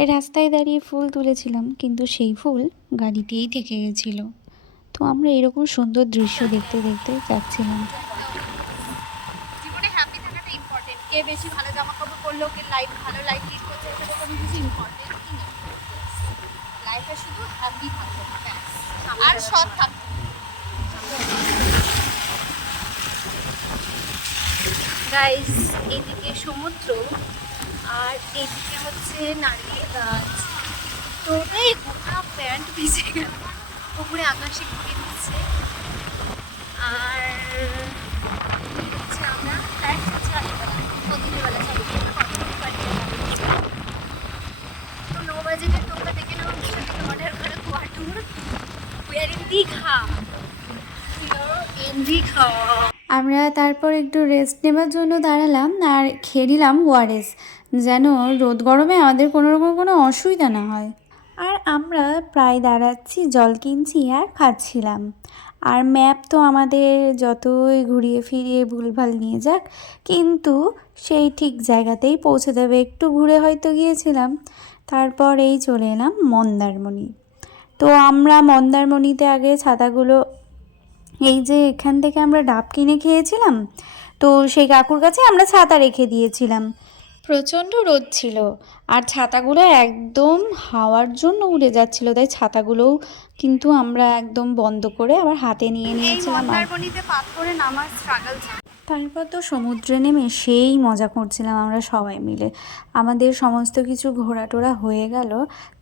এই রাস্তায় দাঁড়িয়ে ফুল তুলেছিলাম, কিন্তু সেই ফুল গাড়িতেই থেকে গেছিল। তো আমরা এরকম সুন্দর দৃশ্য দেখতে দেখতে যাচ্ছিলাম। জীবনে হ্যাপি থাকাটা ইম্পর্টেন্ট। কে বেশি ভালো জামা কাপড় পরলো, কে ভালো লাইফ লিড করছে, সেটা কোনো কিছু ইম্পর্টেন্ট না। লাইফে শুধু হ্যাপি থাকতে হবে আর সৎ থাকতে। গাইস, এইদিকে সমুদ্র আর এইদিকে হচ্ছে নারকেল গাছ। তো এই গোটা প্যান্ট ভিজে গেল, উপরে আকাশে ঘুরে দিচ্ছে। আর হচ্ছে আমরা ফ্লাইট হচ্ছে সন্ধ্যেবেলা তো 9 বাজে তোমরা দেখে নাও। মিশো থেকে অর্ডার করে কোয়াটুর উইয়ার ইন দীঘা। আমরা তারপর একটু রেস্ট নেবার জন্য দাঁড়ালাম আর খেয়ে নিলাম ওআরএস, যেন রোদ গরমে আমাদের কোনো রকম কোনো অসুবিধা না হয়। আর আমরা প্রায় দাঁড়াচ্ছি, জল কিনছি আর খাচ্ছিলাম। আর ম্যাপ তো আমাদের যতই ঘুরিয়ে ফিরিয়ে ভুলভাল নিয়ে যাক, কিন্তু সেই ঠিক জায়গাতেই পৌঁছে দেবে। একটু ঘুরে হয়তো গিয়েছিলাম, তারপর এই চলে এলাম মন্দারমণি। তো আমরা মন্দারমণিতে আগে ছাতাগুলো, এই যে এখান থেকে আমরা ডাব কিনে খেয়েছিলাম, তো সেই কাকুর কাছে আমরা ছাতা রেখে দিয়েছিলাম। প্রচণ্ড রোদ ছিল আর ছাতাগুলো একদম হাওয়ার জন্য উড়ে যাচ্ছিল, তাই ছাতাগুলোও কিন্তু আমরা একদম বন্ধ করে আবার হাতে নিয়ে নিয়েছিলাম। মন্দারমণিতে পাথরে নামার স্ট্রাগল। তারপর তো সমুদ্রে নেমে সেই মজা করছিলাম আমরা সবাই মিলে। আমাদের সমস্ত কিছু ঘোরাটোরা হয়ে গেল,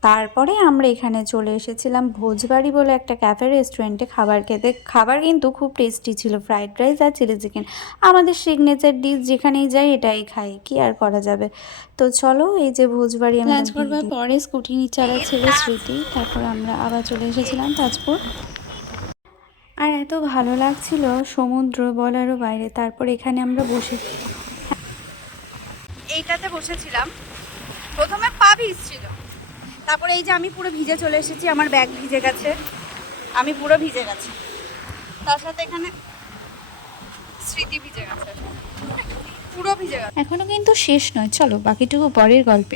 তারপরে আমরা এখানে চলে এসেছিলাম ভোজবাড়ি বলে একটা ক্যাফে রেস্টুরেন্টে খাবার খেতে। খাবার কিন্তু খুব টেস্টি ছিল, ফ্রাইড রাইস আর চিলি চিকেন। আমাদের সিগনেচার ডিশ, যেখানেই যাই এটাই খাই, কি আর করা যাবে। তো চলো, এই যে ভোজবাড়ি আমি লাঞ্চ করবার পরে স্কুটি চালাচ্ছিল স্মৃতি, তারপর আমরা আবার চলে এসেছিলাম তাজপুর। আর এত ভালো লাগছিল সমুদ্র বলারও বাইরে। তারপর এখানে আমরা এইটাতে বসেছিলাম, প্রথমে পা ভিজছিল, তারপরে এই যে আমি পুরো ভিজে চলে এসেছি, আমার ব্যাগ ভিজে গেছে, আমি পুরো ভিজে গেছি, তার সাথে এখানে স্মৃতি ভিজে গেছে, পুরো ভিজে গেছে। এখনো কিন্তু শেষ নয়, চলো বাকিটুকু পরের গল্পে।